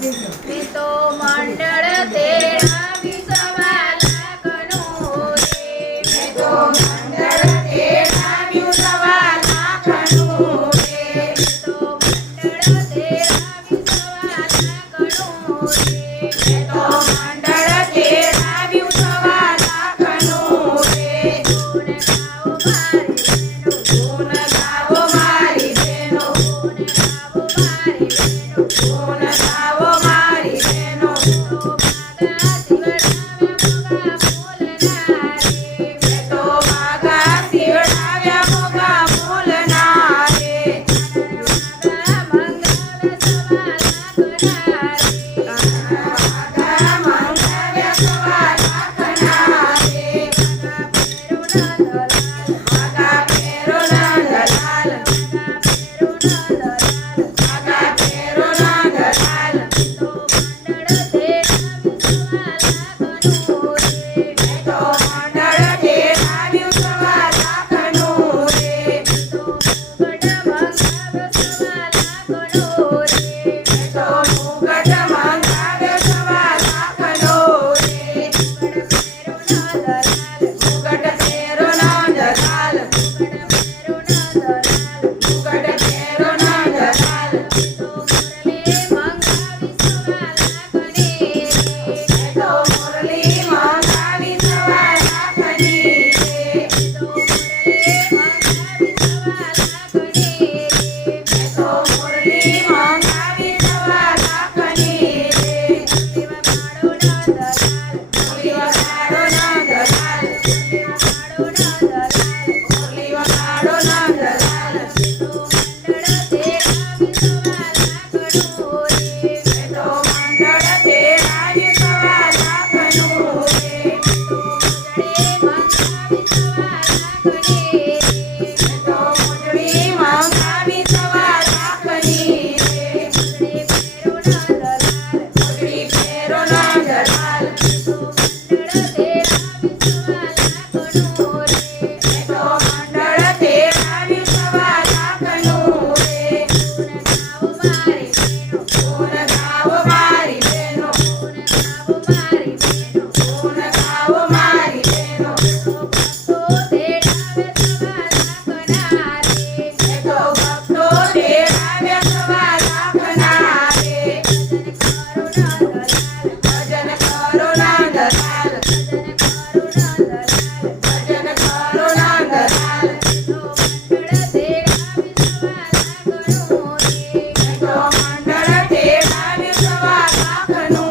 मैं तो मंडल तेरा विसवा लाखनो रे मैं तो मंडल तेरा विसवा लाखनो रे मैं तो मंडल तेरा विसवा लाखनो रे मैं तो मंडल तेरा विसवा लाखनो रे गुण गाओ मारी बहनो गुण गाओ मारी बहनो तो भागा शिवड़ाव्या मोगा बोलना रे मंगल सवा लाखना रे भागा फेरो नंदलाल भागा फेरो नंदलाल तो मंडल तेरा विसवा लाखनो रे तो मुगट मंगाव्यो सवा लाखनो रे तो मुगट मंगाव्यो सवा लाखनो रे मुगट फेरो नंदलाल मुगट फेरो नंदलाल तो मुरली मंगावी सवा लाखनी रे तो मुरली मंगावी सवा लाखनी रे तो मुरली मंगावी सवा लाखनी रे तो मुरली मंगावी सवा लाखनी रे मुरली वगाड़ो नंदलाल मुरली वगाड़ो नंदलाल तो मंडल तेरा विसवा लाखनो रे तो मुरली मंगावी सवा लाखनी रे मुरली फेरो नंदलाल तो मंडल तेरा विसवा लाखनो रे गुण गाओ मारी बहनो गुण गाओ मारी बहनो तो भक्तो तेरा विसवा लाखना रे भजन करो नंदलाल भजन करो नंदलाल तो मंडल तेरा विसवा लाखनो